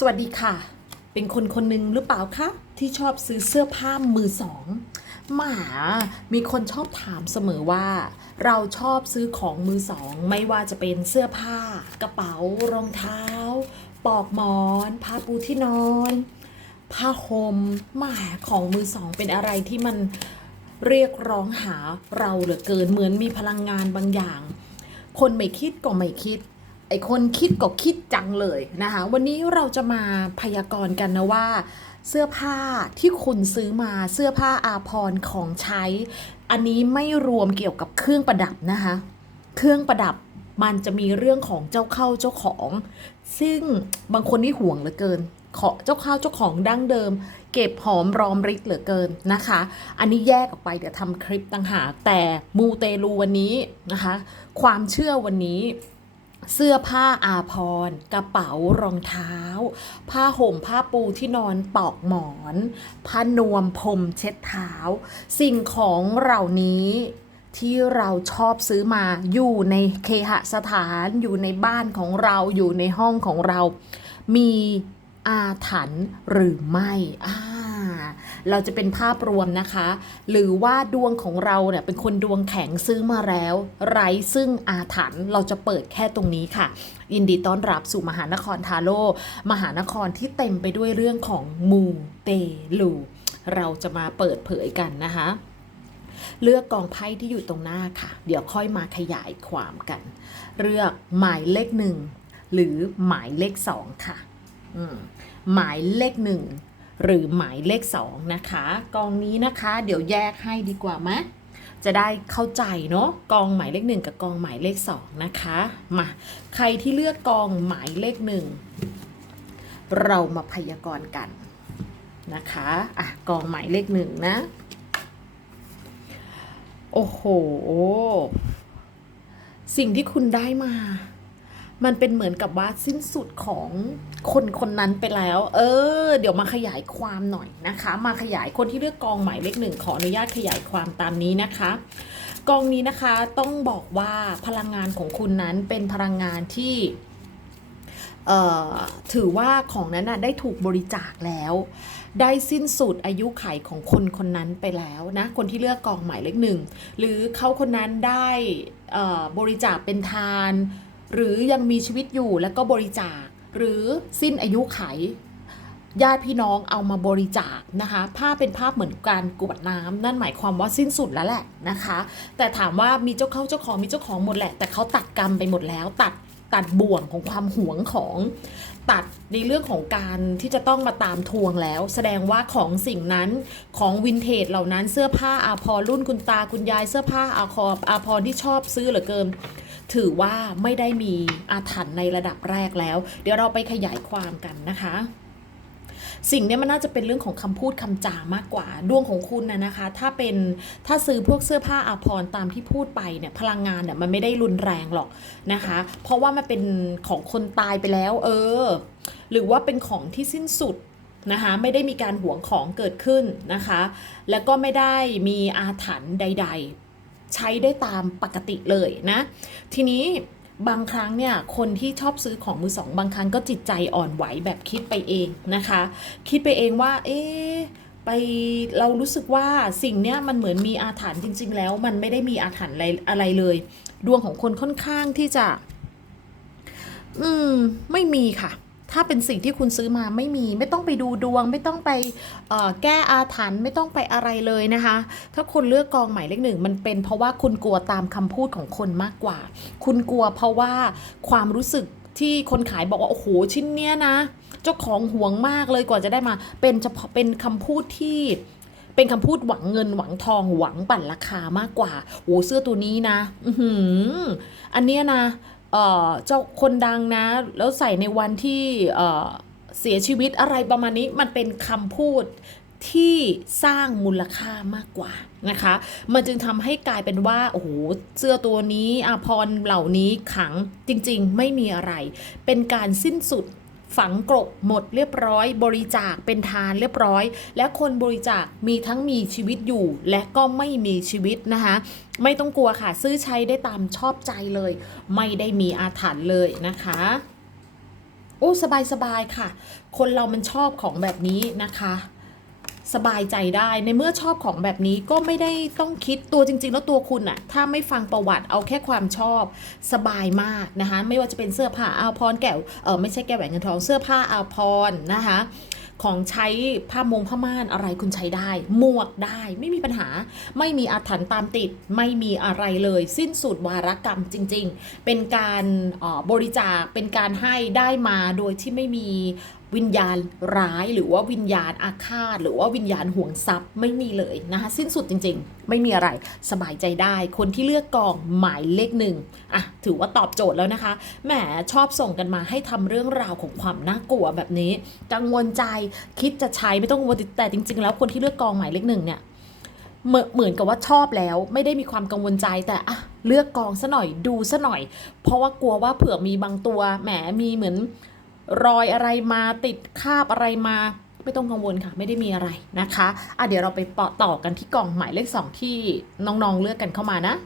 สวัสดีค่ะ เป็นคนคนหนึ่งหรือเปล่าคะ ที่ชอบซื้อเสื้อผ้ามือสองหมามีคนชอบถามเสมอว่า เราชอบซื้อของมือสอง ไม่ว่าจะเป็นเสื้อผ้า กระเป๋ารองเท้าปลอกหมอนผ้าปูที่นอนผ้าห่มหมาของมือสอง เป็นอะไรที่มันเรียกร้องหาเราเหลือเกินเหมือนมีพลังงานบางอย่าง คนไม่คิดก็ไม่คิด ไอคนคิดก็คิดจังเลยนะคะ วันนี้เราจะมาพยากรณ์กันนะว่า เสื้อผ้าที่คุณซื้อมาเสื้อผ้าอาภรณ์ของใช้ อันนี้ไม่รวมเกี่ยวกับเครื่องประดับนะคะ เครื่องประดับมันจะมีเรื่องของเจ้าเข้าเจ้าของ ซึ่งบางคนนี่ห่วงเหลือเกินขอเจ้าข้าวเจ้าของดั้งเดิม เก็บหอมรอมริดเหลือเกินนะคะ อันนี้แยกออกไปเดี๋ยวทำคลิปต่างหากแต่มูเตลูวันนี้นะคะ ความเชื่อวันนี้ เสื้อผ้าอาภรณ์กระเป๋ารองเท้า ผ้าห่มผ้าปูที่นอนปอกหมอน ผ้านวมพรมเช็ดเท้า สิ่งของเหล่านี้ที่เราชอบซื้อมาอยู่ในเคหสถานอยู่ในบ้านของเราอยู่ในห้องของเรา มีอาถรรพ์หรือไม่อ่า เราจะเป็นภาพรวมนะคะ หรือว่าดวงของเราเนี่ยเป็นคนดวงแข็งซื้อมาแล้ว ไร้ซึ่งอาถรรพ์เราจะเปิดแค่ตรงนี้ค่ะ ยินดีต้อนรับสู่มหานครทาโร่มหานครที่เต็มไปด้วยเรื่องของมูเตลูเราจะมาเปิดเผยกันนะคะ เลือกกองไพ่ที่อยู่ตรงหน้าค่ะ เดี๋ยวค่อยมาขยายความกัน เลือกหมายเลขหนึ่งหรือหมายเลขสองค่ะหมายเลขหนึ่ง หรือหมายเลขสองนะคะกองนี้นะคะเดี๋ยวแยกให้ดีกว่าไหมจะได้เข้าใจเนาะกองหมายเลขหนึ่งกับกองหมายเลขสองนะคะมาใครที่เลือกกองหมายเลขหนึ่งเรามาพยากรณ์กันนะคะอะกองหมายเลขหนึ่งนะ โอ้โห สิ่งที่คุณได้มา มันเป็นเหมือนกับว่าสิ้นสุดของคนคนนั้นไปแล้ว เออ เดี๋ยวมาขยายความหน่อยนะคะ มาขยายคนที่เลือกกองหมายเลขหนึ่งขออนุญาตขยายความตามนี้นะคะ กองนี้นะคะต้องบอกว่าพลังงานของคุณนั้นเป็นพลังงานที่เออถือว่าของนั้นน่ะได้ถูกบริจาคแล้ว ได้สิ้นสุดอายุไขของคนคนนั้นไปแล้วนะคนที่เลือกกองหมายเลขหนึ่งหรือเขาคนนั้นได้บริจาคเป็นทาน หรือยังมีชีวิตอยู่แล้วก็บริจาค หรือสิ้นอายุไขญาติพี่น้องเอามาบริจาคนะคะภาพเป็นภาพเหมือนการกวดน้ำนั่นหมายความว่าสิ้นสุดแล้วแหละนะคะ แต่ถามว่ามีเจ้าเข้าเจ้าของมีเจ้าของหมดแหละ แต่เขาตัดกรรมไปหมดแล้ว ตัดตัดบ่วงของความหวงของตัดในเรื่องของการที่จะต้องมาตามทวงแล้ว แสดงว่าของสิ่งนั้นของวินเทจเหล่านั้นเสื้อผ้าอาภรณ์รุ่นคุณตาคุณยายเสื้อผ้าอาคออาภรที่ชอบซื้อเหลือเกิน ถือว่าไม่ได้มีอาถรรพ์ในระดับแรกแล้ว เดี๋ยวเราไปขยายความกันนะคะ สิ่งนี้มันน่าจะเป็นเรื่องของคำพูดคำจามากกว่า ดวงของคุณนะนะคะ ถ้าเป็นถ้าซื้อพวกเสื้อผ้าอาภรณ์ตามที่พูดไปเนี่ยพลังงานเนี่ยมันไม่ได้รุนแรงหรอกนะคะ เพราะว่ามันเป็นของคนตายไปแล้ว เออ หรือว่าเป็นของที่สิ้นสุดนะคะไม่ได้มีการหวงของเกิดขึ้นนะคะ แล้วก็ไม่ได้มีอาถรรพ์ใด ๆ ใช้ได้ตามปกติเลยนะ ทีนี้บางครั้งเนี่ยคนที่ชอบซื้อของมือสอง บางครั้งก็จิตใจอ่อนไหวแบบคิดไปเองนะคะ คิดไปเองว่า เอ๊ะไปเรารู้สึกว่าสิ่งเนี้ยมันเหมือนมีอาถรรพ์จริง ๆ แล้ว มันไม่ได้มีอาถรรพ์อะไรอะไรเลย ดวงของคนค่อนข้างที่จะ อืม ไม่มีค่ะ ถ้าเป็นสิ่งที่คุณซื้อมาไม่มี ไม่ต้องไปดูดวง ไม่ต้องไปแก้อาถรรพ์ไม่ต้องไปอะไรเลยนะคะ ถ้าคุณเลือกกองหมายเลขหนึ่งมันเป็นเพราะว่าคุณกลัวตามคำพูดของคนมากกว่า คุณกลัวเพราะว่าความรู้สึกที่คนขายบอกว่าโอ้โหชิ้นเนี้ยนะ เจ้าของห่วงมากเลยกว่าจะได้มา เป็นเฉพาะเป็นคำพูดที่เป็นคำพูดหวังเงินหวังทองหวังปั่นราคามากกว่า โอ้เสื้อตัวนี้นะ อือหือ อันเนี้ยนะ เจ้าคนดังนะ แล้วใส่ในวันที่เสียชีวิตอะไรประมาณนี้มันเป็นคำพูดที่สร้างมูลค่ามากกว่านะคะ มันจึงทำให้กลายเป็นว่าโอ้โหเสื้อตัวนี้อาพรเหล่านี้ขังจริงๆ ไม่มีอะไร เป็นการสิ้นสุด ฝังกลบหมดเรียบร้อย บริจาคเป็นทานเรียบร้อย และคนบริจาคมีทั้งมีชีวิตอยู่ และก็ไม่มีชีวิตนะคะไม่ต้องกลัวค่ะ ซื้อใช้ได้ตามชอบใจเลย ไม่ได้มีอาถรรพ์เลยนะคะโอ้สบายสบายค่ะ คนเรามันชอบของแบบนี้นะคะ สบายใจได้ในเมื่อชอบของแบบนี้ก็ไม่ได้ต้องคิดตัวจริง ๆ แล้วตัวคุณอะถ้าไม่ฟังประวัติเอาแค่ความชอบสบายมากนะคะไม่ว่าจะเป็นเสื้อผ้าอาพรแก้วเออไม่ใช่แก้วแหวนเงินทองเสื้อผ้าอาพรนะคะของใช้ผ้ามงผ้าม่านอะไรคุณใช้ได้ หมวกได้ไม่มีปัญหา ไม่มีอาถรรพ์ตามติด ไม่มีอะไรเลย สิ้นสุดวารกรรมจริง ๆ เป็นการออบริจาคเป็นการให้ได้มาโดยที่ไม่มี วิญญาณร้ายหรือว่าวิญญาณอาฆาต หรือว่าวิญญาณห่วงทรัพย์ไม่มีเลยนะคะสิ้นสุดจริง ๆ ไม่มีอะไรสบายใจได้ คนที่เลือกกองหมายเลขหนึ่งอะถือว่าตอบโจทย์แล้วนะคะแหมชอบส่งกันมาให้ทำเรื่องราวของความน่ากลัวแบบนี้กังวลใจคิดจะใช้ไม่ต้องกังวลแต่จริง ๆ แล้วคนที่เลือกกองหมายเลขหนึ่งเนี่ยเหมือนเหมือนกับว่าชอบแล้วไม่ได้มีความกังวลใจแต่อะเลือกกองซะหน่อยดูซะหน่อย เพราะว่ากลัวว่าเผื่อมีบางตัวแหมมีเหมือน รอยอะไรมาติดคาบอะไรมาไม่ต้องกังวลค่ะ ไม่ได้มีอะไรนะคะอะเดี๋ยวเราไปปะต่อกันที่กล่องหมายเลขสองที่น้องๆเลือกกันเข้ามานะ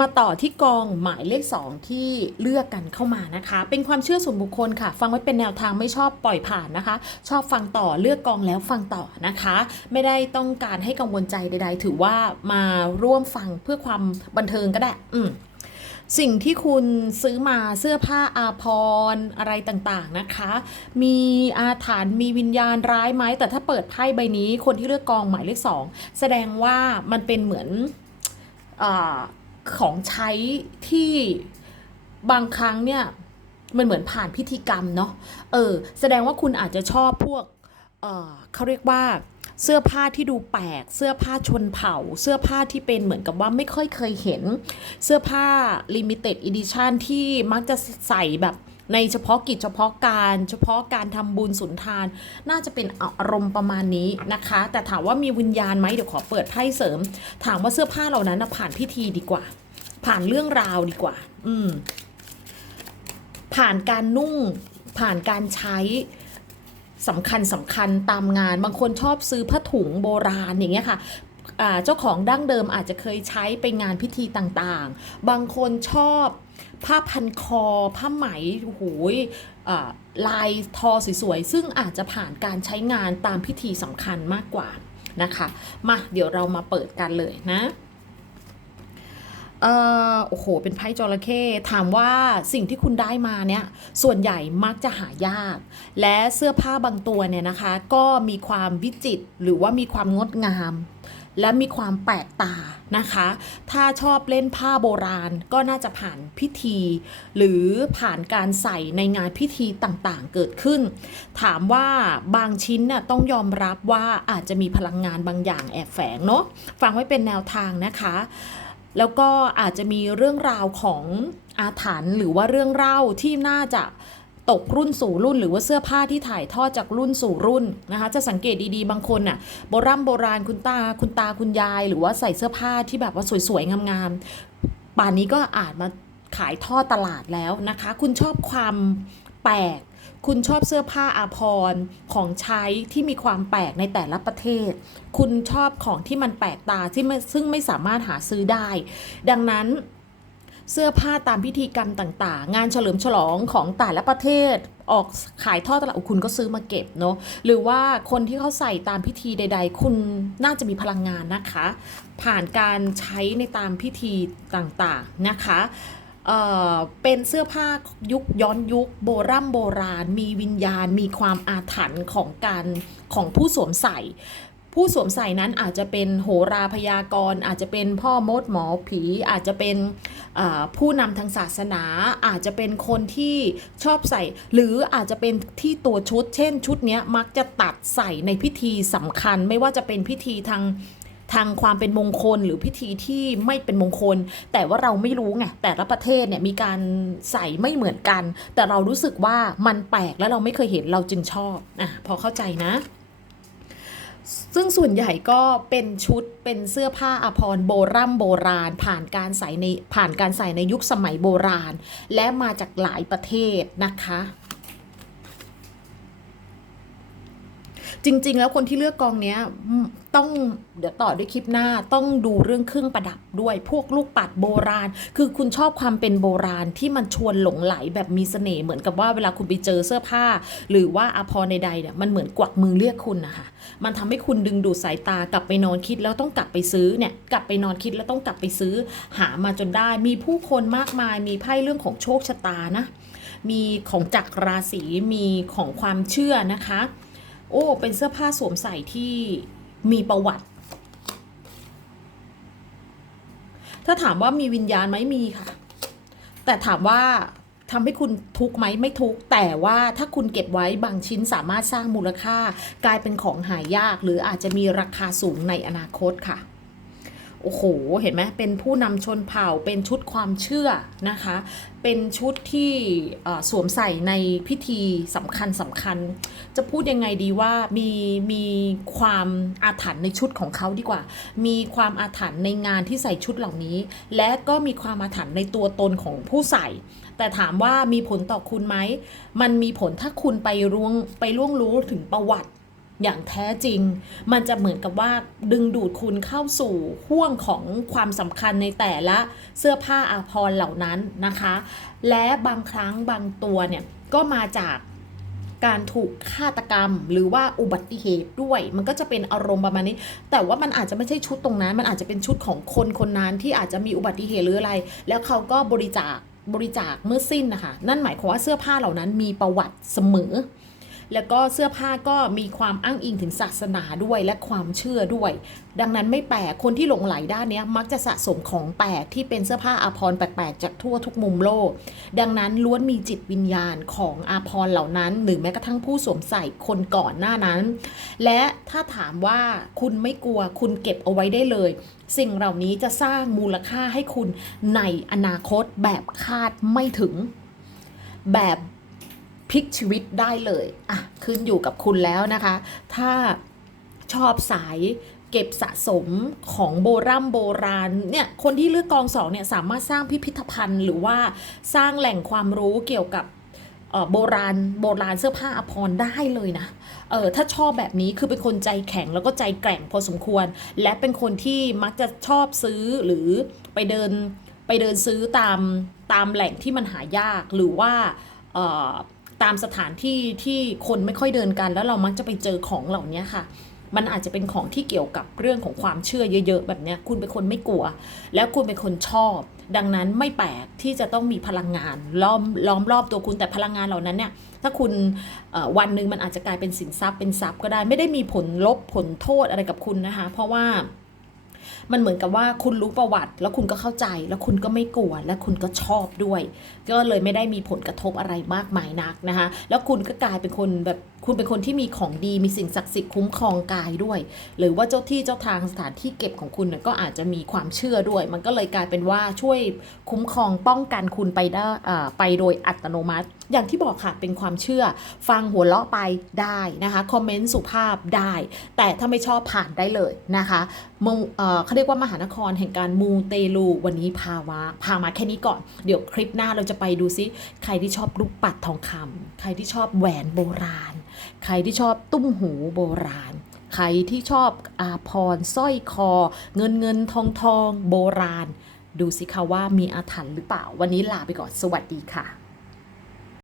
มาต่อที่กองหมายเลข2ที่เลือกกันเข้ามานะคะ เป็นความเชื่อส่วนบุคคลค่ะ ฟังไว้เป็นแนวทางไม่ชอบปล่อยผ่านนะคะ ชอบฟังต่อเลือกกองแล้วฟังต่อนะคะ ไม่ได้ต้องการให้กังวลใจใด ๆ ถือว่ามาร่วมฟังเพื่อความบันเทิงก็ได้ อืม สิ่งที่คุณซื้อมาเสื้อผ้าอาภรณ์อะไรต่างๆนะคะ มีอาถรรพ์มีวิญญาณร้ายไหมแต่ถ้าเปิดไพ่ใบนี้คนที่เลือกกองหมายเลขสองแสดงว่ามันเป็นเหมือนอของใช้ที่บางครั้งเนี่ยมันเหมือนผ่านพิธีกรรมเนาะเออแสดงว่าคุณอาจจะชอบพวกเออเขาเรียกว่า เสื้อผ้าที่ดูแปลก เสื้อผ้าชนเผ่า เสื้อผ้าที่เป็นเหมือนกับว่าไม่ค่อยเคยเห็น เสื้อผ้า limited edition ที่มักจะใส่แบบในเฉพาะกิจเฉพาะการ เฉพาะการทำบุญสุนทาน น่าจะเป็นอารมณ์ประมาณนี้นะคะ แต่ถามว่ามีวิญญาณไหมเดี๋ยวขอเปิดไพ่เสริม ถามว่าเสื้อผ้าเหล่านั้นผ่านพิธีดีกว่า ผ่านเรื่องราวดีกว่า อืมผ่านการนุ่ง ผ่านการใช้ สำคัญสำคัญตามงาน บางคนชอบซื้อผ้าถุงโบราณอย่างเงี้ยค่ะเจ้าของดั้งเดิมอาจจะเคยใช้ไปงานพิธีต่างๆ บางคนชอบผ้าพันคอ ผ้าไหมโอ้โหยลายทอสวยๆ ซึ่งอาจจะผ่านการใช้งานตามพิธีสำคัญมากกว่านะคะ มาเดี๋ยวเรามาเปิดกันเลยนะ เออโอ้โห เป็นไพ่จระเข้ถามว่าสิ่งที่คุณได้มาเนี่ย ส่วนใหญ่มักจะหายาก และเสื้อผ้าบางตัวเนี่ยนะคะ ก็มีความวิจิตรหรือว่ามีความงดงาม และมีความแปลกตานะคะ ถ้าชอบเล่นผ้าโบราณก็น่าจะผ่านพิธี หรือผ่านการใส่ในงานพิธีต่างๆเกิดขึ้น ถามว่าบางชิ้นน่ะต้องยอมรับว่าอาจจะมีพลังงานบางอย่างแอบแฝงเนาะฟังไว้เป็นแนวทางนะคะ แล้วก็อาจจะมีเรื่องราวของอาถรรพ์หรือว่าเรื่องเล่าที่น่าจะตกรุ่นสู่รุ่นหรือว่าเสื้อผ้าที่ถ่ายทอดจากรุ่นสู่รุ่นนะคะจะสังเกตดีๆบางคนน่ะโบราณโบราณคุณตาคุณตาคุณยาย หรือว่าใส่เสื้อผ้าที่แบบว่าสวยๆงามๆป่านนี้ก็อาจมาขายทอดตลาดแล้วนะคะ คุณชอบความแปลก คุณชอบเสื้อผ้าอาภรณ์ของใช้ที่มีความแปลกในแต่ละประเทศ คุณชอบของที่มันแปลกตาที่ซึ่งไม่สามารถหาซื้อได้ ดังนั้นเสื้อผ้าตามพิธีกรรมต่าง ๆ งานเฉลิมฉลองของแต่ละประเทศ ออกขายทอดตลาดคุณก็ซื้อมาเก็บเนาะหรือว่าคนที่เขาใส่ตามพิธีใด ๆ คุณน่าจะมีพลังงานนะคะ ผ่านการใช้ในตามพิธีต่างๆนะคะ เอ่อเป็นเสื้อผ้ายุคย้อนยุคโบราณโบราณ มีวิญญาณ มีความอาถรรพ์ของการของผู้สวมใส่ ผู้สวมใส่นั้นอาจจะเป็นโหราพยากรณ์อาจจะเป็นพ่อมดหมอผี อาจจะเป็นผู้นำทางศาสนา อาจจะเป็นคนที่ชอบใส่ หรืออาจจะเป็นที่ตัวชุด เช่นชุดนี้มักจะตัดใส่ในพิธีสำคัญ ไม่ว่าจะเป็นพิธีทาง ทางความเป็นมงคลหรือพิธีที่ไม่เป็นมงคล แต่ว่าเราไม่รู้ไงแต่ละประเทศเนี่ยมีการใส่ไม่เหมือนกัน แต่เรารู้สึกว่ามันแปลกและเราไม่เคยเห็นเราจึงชอบอะพอเข้าใจนะ ซึ่งส่วนใหญ่ก็เป็นชุดเป็นเสื้อผ้าอภรณ์โบราณโบราณ ผ่านการใส่ในผ่านการใส่ในยุคสมัยโบราณ และมาจากหลายประเทศนะคะ จริง ๆ แล้วคนที่เลือกกองเนี้ยต้องเดี๋ยวต่อด้วยคลิปหน้าต้องดูเรื่องเครื่องประดับด้วยพวกลูกปัดโบราณ คือคุณชอบความเป็นโบราณที่มันชวนหลงไหลแบบมีเสน่ห์เหมือนกับว่าเวลาคุณไปเจอเสื้อผ้า หรือว่าอภรณ์ใดๆเนี่ยมันเหมือนกวักมือเรียกคุณนะคะมันทำให้คุณดึงดูดสายตากลับไปนอนคิดแล้วต้องกลับไปซื้อเนี่ยกลับไปนอนคิดแล้วต้องกลับไปซื้อ หามาจนได้ มีผู้คนมากมาย มีไพ่เรื่องของโชคชะตานะมีของจักรราศีมีของความเชื่อนะคะ โอ้ เป็นเสื้อผ้าสวมใส่ที่มีประวัติ ถ้าถามว่ามีวิญญาณไหมมีค่ะ แต่ถามว่าทำให้คุณทุกข์ไหมไม่ทุกข์แต่ว่าถ้าคุณเก็บไว้บางชิ้นสามารถสร้างมูลค่า กลายเป็นของหายาก หรืออาจจะมีราคาสูงในอนาคตค่ะ โอ้โห เห็นไหมเป็นผู้นำชนเผ่า เป็นชุดความเชื่อนะคะ เป็นชุดที่สวมใส่ในพิธีสำคัญสำคัญ จะพูดยังไงดีว่ามีมีความอาถรรพ์ในชุดของเขาดีกว่า มีความอาถรรพ์ในงานที่ใส่ชุดเหล่านี้ และก็มีความอาถรรพ์ในตัวตนของผู้ใส่ แต่ถามว่ามีผลต่อคุณไหม มันมีผลถ้าคุณไปร่วงไปล่วงรู้ถึงประวัติ อย่างแท้จริง มันจะเหมือนกับว่าดึงดูดคุณเข้าสู่ห่วงของความสำคัญในแต่ละเสื้อผ้าอาภรณ์เหล่านั้นนะคะ และบางครั้งบางตัวเนี่ยก็มาจากการถูกฆาตกรรมหรือว่าอุบัติเหตุด้วย มันก็จะเป็นอารมณ์ประมาณนี้ แต่ว่ามันอาจจะไม่ใช่ชุดตรงนั้น มันอาจจะเป็นชุดของคนคนนั้นที่อาจจะมีอุบัติเหตุหรืออะไร แล้วเขาก็บริจาคบริจาคเมื่อสิ้นนะคะ นั่นหมายความว่าเสื้อผ้าเหล่านั้นมีประวัติเสมอ แล้วก็เสื้อผ้าก็มีความอ้างอิงถึงศาสนาด้วยและความเชื่อด้วย ดังนั้นไม่แปลกคนที่หลงไหลด้านนี้มักจะสะสมของแปลกที่เป็นเสื้อผ้าอาภรณ์แปลกๆจากทั่วทุกมุมโลก ดังนั้นล้วนมีจิตวิญญาณของอาภรณ์เหล่านั้น หรือแม้กระทั่งผู้สวมใส่คนก่อนหน้านั้น และถ้าถามว่าคุณไม่กลัวคุณเก็บเอาไว้ได้เลย สิ่งเหล่านี้จะสร้างมูลค่าให้คุณในอนาคตแบบคาดไม่ถึง แบบ พลิกชีวิตได้เลยอะขึ้นอยู่กับคุณแล้วนะคะ ถ้าชอบสายเก็บสะสมของโบรำโบราณเนี่ยคนที่เลือกกองสองเนี่ยสามารถสร้างพิพิธภัณฑ์ หรือว่าสร้างแหล่งความรู้เกี่ยวกับโบราณโบราณเสื้อผ้าอภรณ์ได้เลยนะ เออถ้าชอบแบบนี้คือเป็นคนใจแข็งแล้วก็ใจแกร่งพอสมควร และเป็นคนที่มักจะชอบซื้อหรือไปเดินไปเดินซื้อตามตามแหล่งที่มันหายากหรือว่าเออ ตามสถานที่ที่คนไม่ค่อยเดินกัน แล้วเรามักจะไปเจอของเหล่านี้ค่ะ มันอาจจะเป็นของที่เกี่ยวกับเรื่องของความเชื่อเยอะ ๆ แบบนี้คุณเป็นคนไม่กลัว แล้วคุณเป็นคนชอบ ดังนั้นไม่แปลกที่จะต้องมีพลังงานล้อมล้อมรอบตัวคุณแต่พลังงานเหล่านั้นเนี่ยถ้าคุณวันหนึ่งมันอาจจะกลายเป็นสินทรัพย์เป็นทรัพย์ก็ได้ไม่ได้มีผลลบผลโทษอะไรกับคุณนะคะ เพราะว่า มันเหมือนกับว่าคุณรู้ประวัติ แล้วคุณก็เข้าใจ แล้วคุณก็ไม่กลัว และคุณก็ชอบด้วย ก็เลยไม่ได้มีผลกระทบอะไรมากมายนักนะคะ แล้วคุณก็กลายเป็นคนแบบคุณเป็นคนที่มีของดีมีสิ่งศักดิ์สิทธิ์คุ้มครองกายด้วย หรือว่าเจ้าที่เจ้าทางสถานที่เก็บของคุณน่ะก็อาจจะมีความเชื่อด้วย มันก็เลยกลายเป็นว่าช่วยคุ้มครองป้องกันคุณไปได้ไปโดยอัตโนมัติ อย่างที่บอกค่ะเป็นความเชื่อ ฟังหัวเราะไปได้นะคะคอมเมนต์สุภาพได้ แต่ถ้าไม่ชอบผ่านได้เลยนะคะเเขาเรียกว่ามหานครแห่งการมูเตลูวันนี้พาวาพามาแค่นี้ก่อน เดี๋ยวคลิปหน้าเราจะไปดูซิใครที่ชอบลูกปัดทองคำใครที่ชอบแหวนโบราณ ใครที่ชอบตุ้มหูโบราณใครที่ชอบอาพรสร้อยคอ เงินเงินทองทองโบราณ ดูสิคะว่ามีอาถรรพ์หรือเปล่า วันนี้ลาไปก่อนสวัสดีค่ะ